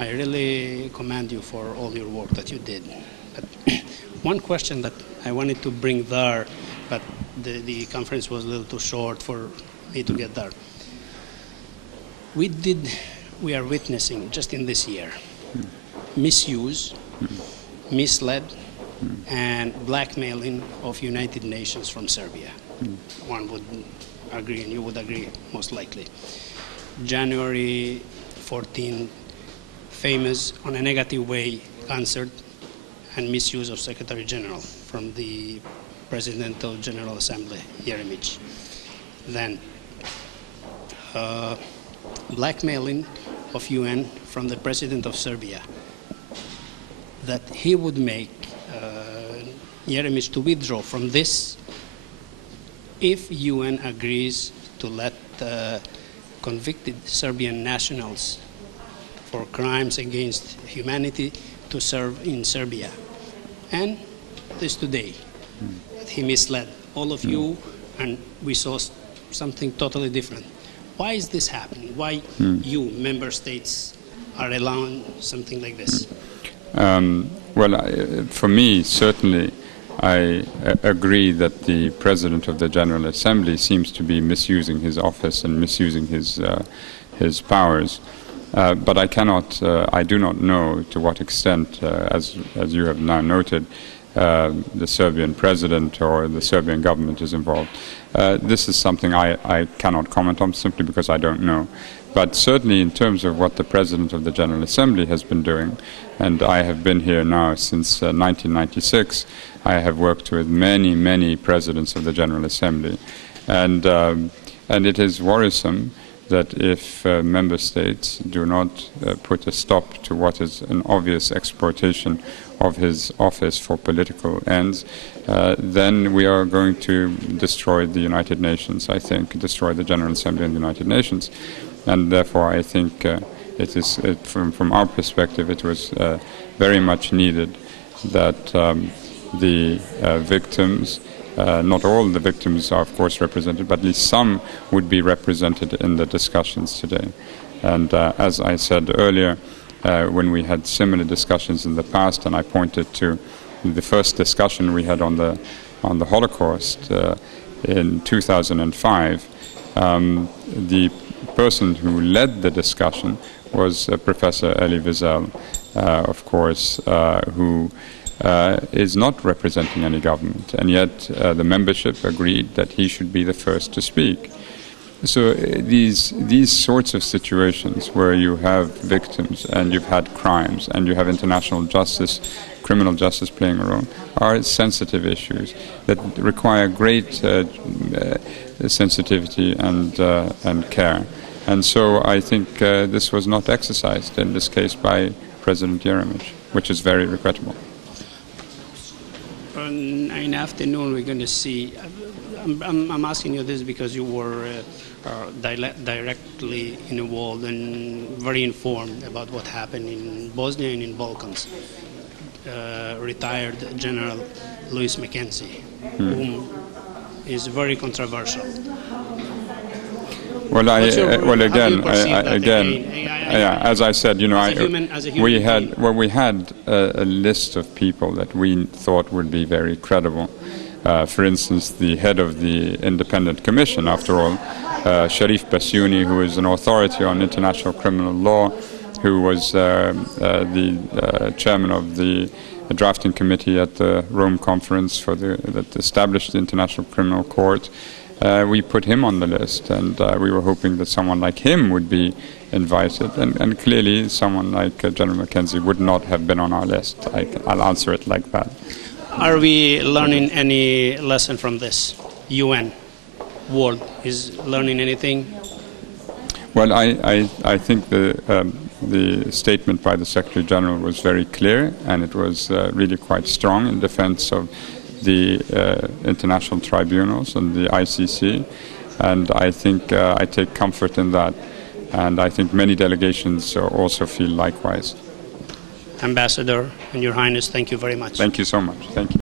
I really commend you for all your work that you did. But one question that I wanted to bring there, but the conference was a little too short for me to get there. We are witnessing just in this year misuse, misled, and blackmailing of United Nations from Serbia. One would agree, and you would agree most likely. January 14, famous on a negative way answered and misuse of Secretary General from the Presidential General Assembly, Jeremic. Then blackmailing of UN from the President of Serbia, that he would make Jeremic to withdraw from this if UN agrees to let convicted Serbian nationals for crimes against humanity to serve in Serbia. And this today, he misled all of you, and we saw something totally different. Why is this happening? Why you, member states, are allowing something like this? Well, for me, certainly, I agree that the President of the General Assembly seems to be misusing his office and misusing his powers. But I do not know to what extent, as you have now noted, the Serbian president or the Serbian government is involved. This is something I cannot comment on simply because I don't know. But certainly in terms of what the President of the General Assembly has been doing, and I have been here now since 1996, I have worked with many, many presidents of the General Assembly. And it is worrisome that if member states do not put a stop to what is an obvious exploitation of his office for political ends, then we are going to destroy the United Nations, I think, destroy the General Assembly and the United Nations. And therefore I think from our perspective it was very much needed that the victims, not all the victims are of course represented, but at least some would be represented in the discussions today. And as I said earlier, when we had similar discussions in the past, and I pointed to the first discussion we had on the Holocaust in 2005, the person who led the discussion was Professor Elie Wiesel, of course, who is not representing any government, and yet the membership agreed that he should be the first to speak. So these sorts of situations where you have victims and you've had crimes and you have international justice, criminal justice playing a role, are sensitive issues that require great sensitivity and care. And so I think this was not exercised in this case by President Jeremic, which is very regrettable. In the afternoon, we're going to see. I'm asking you this because you were directly involved and very informed about what happened in Bosnia and in Balkans. Retired General Louis Mackenzie, whom is very controversial. Well, as I said, you know, we had a list of people that we thought would be very credible. For instance, the head of the Independent Commission, after all, Sharif Bassiouni, who is an authority on international criminal law, who was the chairman of the drafting committee at the Rome Conference that established the International Criminal Court. We put him on the list, and we were hoping that someone like him would be invited, and clearly someone like General Mackenzie would not have been on our list. I'll answer it like that. Are we learning any lesson from this? UN, world, is learning anything? Well, I think the statement by the Secretary General was very clear, and it was really quite strong in defense of the international tribunals and the ICC, and I think I take comfort in that, and I think many delegations also feel likewise. Ambassador and Your Highness, thank you very much. Thank you so much. Thank you.